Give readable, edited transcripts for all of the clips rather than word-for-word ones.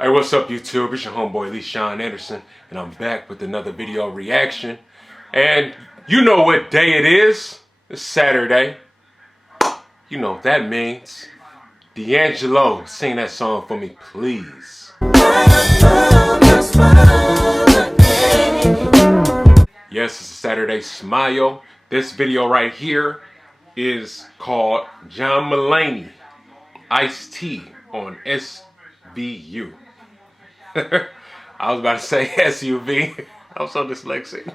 Hey, what's up YouTube? It's your homeboy Lee Sean Anderson, and I'm back with another video reaction. And you know what day it is. It's Saturday. You know what that means. D'Angelo, sing that song for me, please. Yes, it's a Saturday Smile. This video right here is called John Mulaney, Ice-T on SVU. I was about to say SUV. I'm so dyslexic.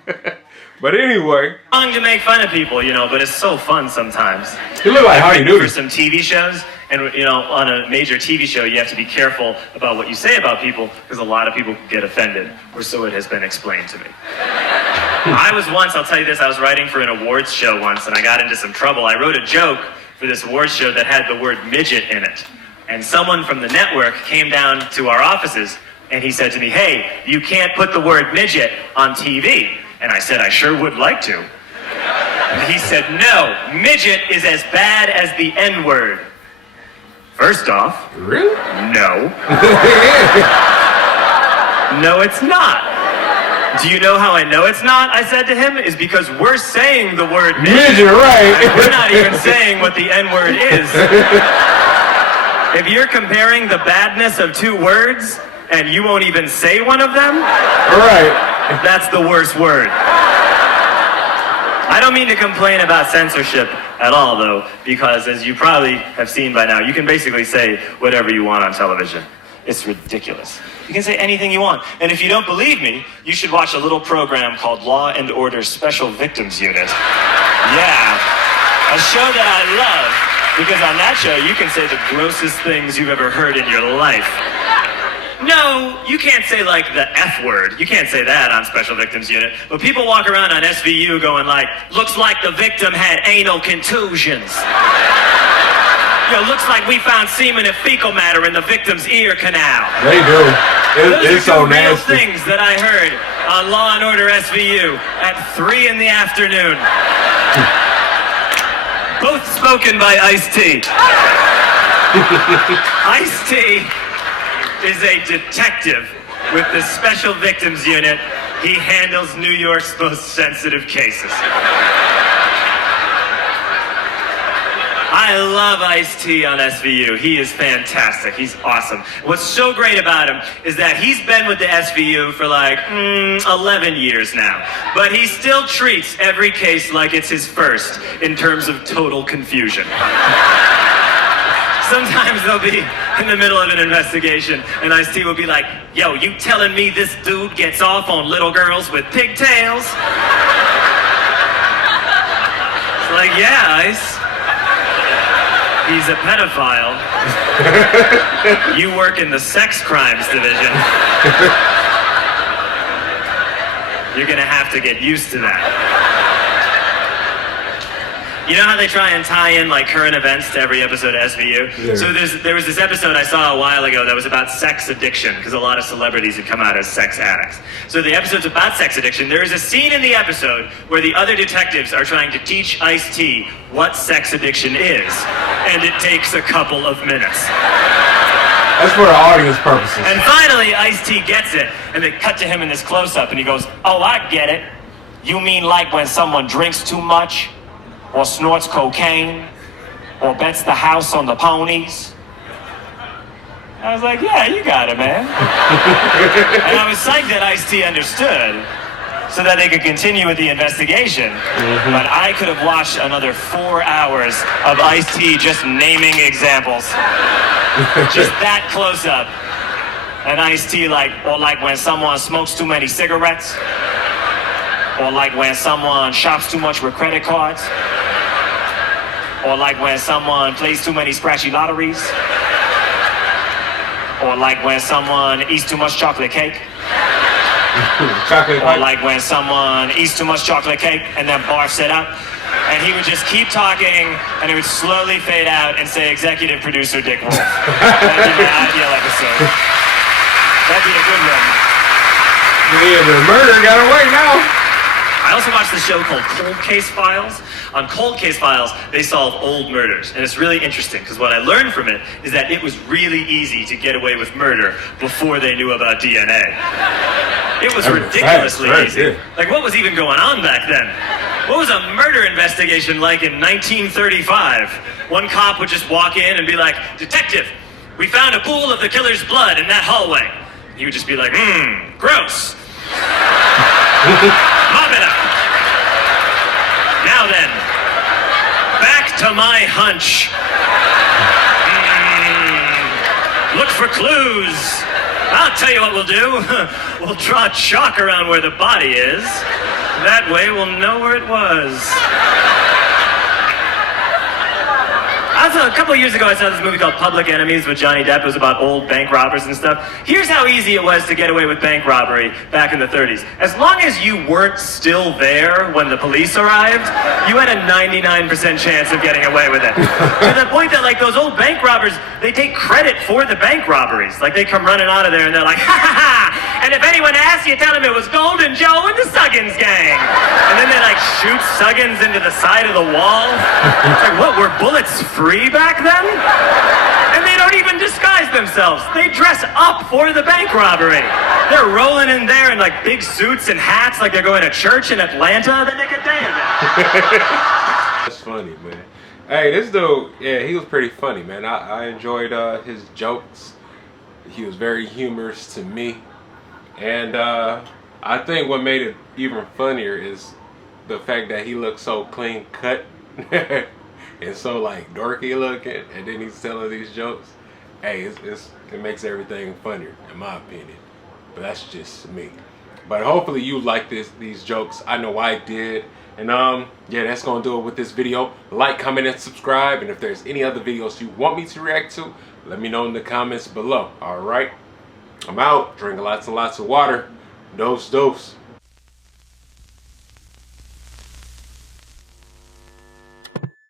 But anyway. Wrong to make fun of people, you know, but it's so fun sometimes. You look like Hardy Newton. For some TV shows, and you know, on a major TV show, you have to be careful about what you say about people because a lot of people get offended, or so it has been explained to me. I was writing for an awards show once, and I got into some trouble. I wrote a joke for this awards show that had the word midget in it. And someone from the network came down to our offices, and he said to me, "Hey, you can't put the word midget on TV." And I said, "I sure would like to." And he said, "No, midget is as bad as the N-word." First off, really? No. No, it's not. Do you know how I know it's not? I said to him, is because we're saying the word midget. Right. We're not even saying what the N-word is. If you're comparing the badness of two words, and you won't even say one of them, right, that's the worst word. I don't mean to complain about censorship at all, though, because as you probably have seen by now, you can basically say whatever you want on television. It's ridiculous. You can say anything you want. And if you don't believe me, you should watch a little program called Law and Order Special Victims Unit. Yeah, a show that I love, because on that show, you can say the grossest things you've ever heard in your life. No, you can't say like the F word. You can't say that on Special Victims Unit. But people walk around on SVU going like, "Looks like the victim had anal contusions." Yo, looks like we found semen and fecal matter in the victim's ear canal. They do. It's so nasty. Those are real things that I heard on Law and Order SVU at 3 in the afternoon. Both spoken by Ice-T. Ice-T is a detective with the Special Victims Unit. He handles New York's most sensitive cases. I love Ice-T on SVU. He is fantastic. He's awesome. What's so great about him is that he's been with the SVU for like 11 years now. But he still treats every case like it's his first in terms of total confusion. Sometimes they'll be in the middle of an investigation and Ice-T will be like, "Yo, you telling me this dude gets off on little girls with pigtails?" It's like, "Yeah, Ice. He's a pedophile. You work in the sex crimes division. You're gonna have to get used to that." You know how they try and tie in like current events to every episode of SVU? Yeah. So there was this episode I saw a while ago that was about sex addiction, because a lot of celebrities had come out as sex addicts. So the episode's about sex addiction. There is a scene in the episode where the other detectives are trying to teach Ice-T what sex addiction is, and it takes a couple of minutes. That's for the audience purposes. And finally, Ice-T gets it, and they cut to him in this close-up, and he goes, "Oh, I get it. You mean like when someone drinks too much, or snorts cocaine, or bets the house on the ponies?" I was like, "Yeah, you got it, man." And I was psyched that Ice-T understood, so that they could continue with the investigation. But I could have watched another 4 hours of Ice-T just naming examples. Just that close up. And Ice-T like when someone smokes too many cigarettes, or like when someone shops too much with credit cards, or like when someone plays too many scratchy lotteries, or like when someone eats too much chocolate cake. Or like when someone eats too much chocolate cake and then barfs it up. And he would just keep talking, and it would slowly fade out and say executive producer Dick Wolf. That'd be my ideal episode. That'd be a good one. Yeah, the murder got away now. I also watched the show called Cold Case Files On cold case files, they solve old murders. And it's really interesting, because what I learned from it is that it was really easy to get away with murder before they knew about DNA. It was ridiculously easy. Like, what was even going on back then? What was a murder investigation like in 1935? One cop would just walk in and be like, "Detective, we found a pool of the killer's blood in that hallway." He would just be like, gross. Mop it up. Now then, back to my hunch. Look for clues. I'll tell you what we'll do. We'll draw chalk around where the body is. That way we'll know where it was. A couple of years ago, I saw this movie called Public Enemies with Johnny Depp. It was about old bank robbers and stuff. Here's how easy it was to get away with bank robbery back in the 30s. As long as you weren't still there when the police arrived, you had a 99% chance of getting away with it. To the point that, like, those old bank robbers, they take credit for the bank robberies. Like, they come running out of there and they're like, "Ha ha ha! And if anyone asks you, tell them it was Golden Joe and the Suggins gang." And then they, like, shoot Suggins into the side of the wall. It's like, what, were bullets free back then? And they don't even disguise themselves. They dress up for the bank robbery. They're rolling in there in like big suits and hats like they're going to church in Atlanta the next day. That's funny, man. Hey, this dude, yeah, he was pretty funny, man. I enjoyed his jokes. He was very humorous to me. And I think what made it even funnier is the fact that he looked so clean cut. And so like dorky looking, and then he's telling these jokes. Hey, it makes everything funnier, in my opinion. But that's just me. But hopefully you like these jokes. I know I did. And yeah, that's gonna do it with this video. Like, comment, and subscribe. And if there's any other videos you want me to react to, let me know in the comments below. Alright? I'm out. Drink lots and lots of water. Dose, dose.